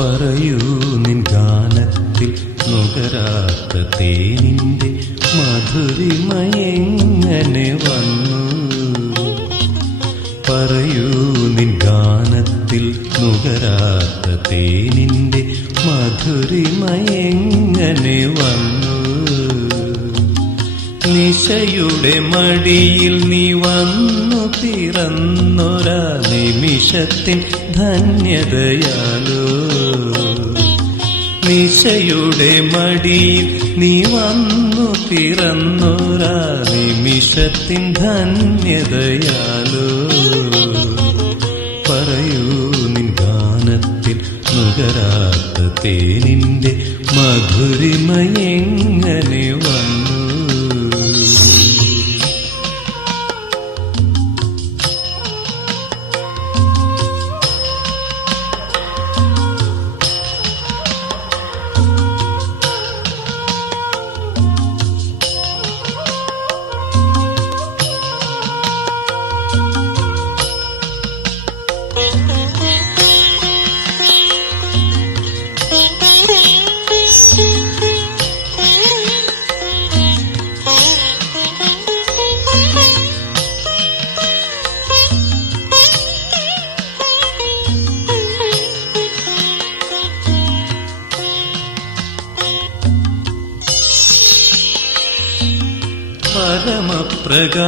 പറയൂ നിൻ ഗാനത്തിൽ നുകരാത്ത തേനിന്റെ മധുരിമയെങ്ങനെ വന്നു? പറയൂ നിൻ ഗാനത്തിൽ നുകരാത്ത തേനിന്റെ മധുരിമയെങ്ങനെ വന്നു? നിശയുടെ മടിയിൽ നീ വന്നു പിറന്നൊരാ നിമിഷത്തിൻ ധന്യതയാലോ. നിശയുടെ മടിയിൽ നീ വന്നു പിറന്നൊരാ നിമിഷത്തിൻ ധന്യതയാലോ. പറയൂ നിൻ ഗാനത്തിൽ നുകരാത്ത തേനിന്റെ മധുരിമയെങ്ങനെ വന്നു?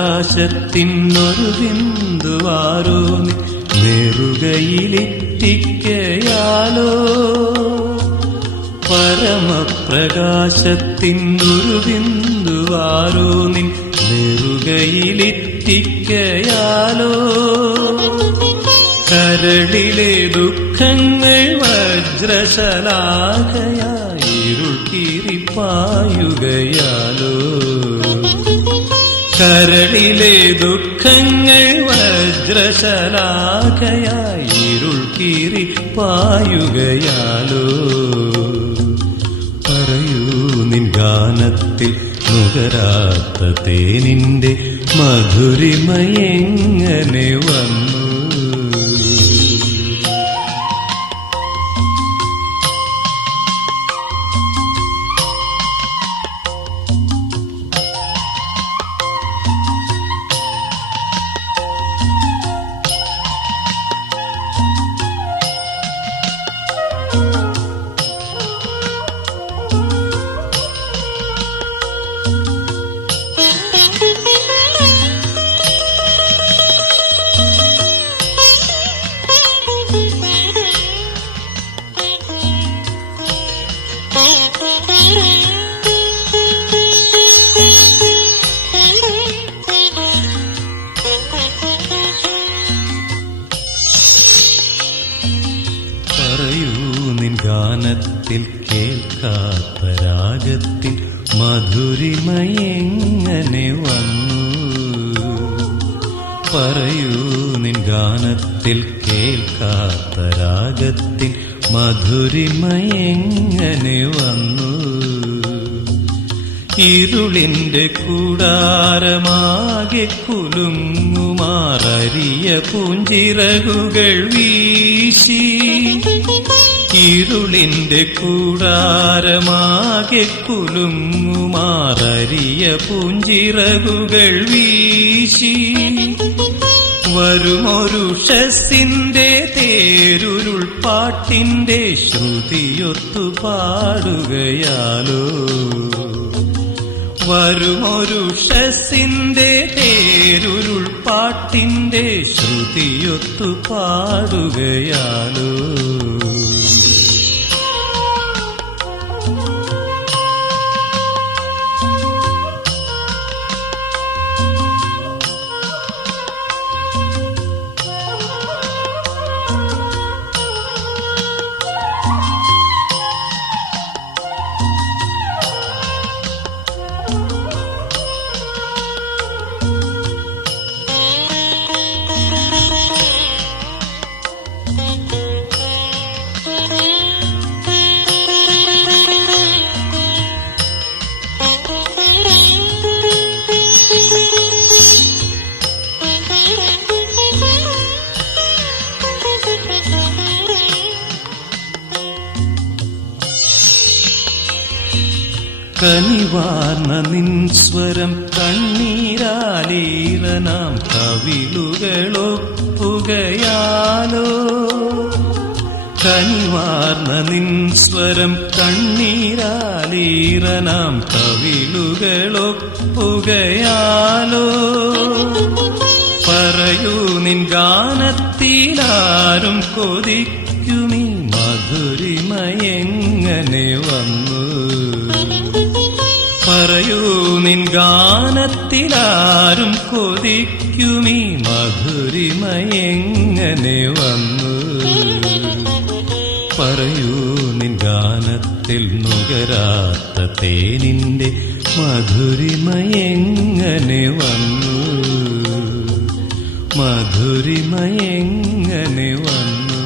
പരമപ്രകാശത്തിനൊരു ബിന്ദുവാരോ നീ നെറുകയിലിറ്റിക്കയാലോ. പരമപ്രകാശത്തിനൊരു ബിന്ദുവാരോ നീ നെറുകയിലിറ്റിക്കയാലോ. കരളിലെ ദുഃഖങ്ങൾ വജ്രശലാഖയായി ഇരുൾ കീറിപ്പായുകയാലോ. കരളിലെ ദുഃഖങ്ങൾ വജ്രശലാഖയായി ഇരുൾ കീറിപ്പായുകയാലോ. പറയൂ നിൻ ഗാനത്തിൽ നുകരാത്ത തേനിന്റെ മധുരിമയെങ്ങനെ വന്നു? പറയൂ നിൻ ഗാനത്തിൽ കേൾക്കാത്ത രാഗത്തിൽ മധുരിമയെങ്ങനെ വന്നു? പറയൂ നിൻ ഗാനത്തിൽ കേൾക്കാത്ത രാഗത്തിൽ മധുരിമയെങ്ങനെ വന്നു? ഇരുളിന്റെ കൂടാരമാകെ കുലുങ്ങുമാറിയ പൂഞ്ചിറകുകൾ വീശി. ഇരുളിന്റെ കൂടാരമാകെ കുലുങ്ങുമാറിയ പൂഞ്ചിറകുകൾ വീശി. വരുമൊരുഷസിന്റെ തേരുരുൾ പാട്ടിന്റെ ശ്രുതിയൊത്തു പാടുകയാലോ. വരുമൊരുഷസിന്റെ തേരുരുൾ പാട്ടിന്റെ ശ്രുതിയൊത്തു പാടുകയാലോ. കനിവാർന്ന നിൻ സ്വരം കണ്ണീരാലീറനാം കവിളുകളൊപ്പുകയാലോ കനിവാർന്ന നിൻ സ്വരം കണ്ണീരാലീറനാം കവിളുകളൊപ്പുകയാലോ പറയൂ നിൻ ഗാനത്തിലാരും കൊതിക്കുമീ മധുരിമയെങ്ങനെ വന്നു പറയൂ നിൻ ഗാനത്തിലാരും കൊതിക്കുമീ മധുരിമയെങ്ങനെ വന്നു പറയൂ നിൻ ഗാനത്തിൽ നുകരാത്ത തേനിന്റെ മധുരിമയെങ്ങനെ വന്നു മധുരിമയെങ്ങനെ വന്നു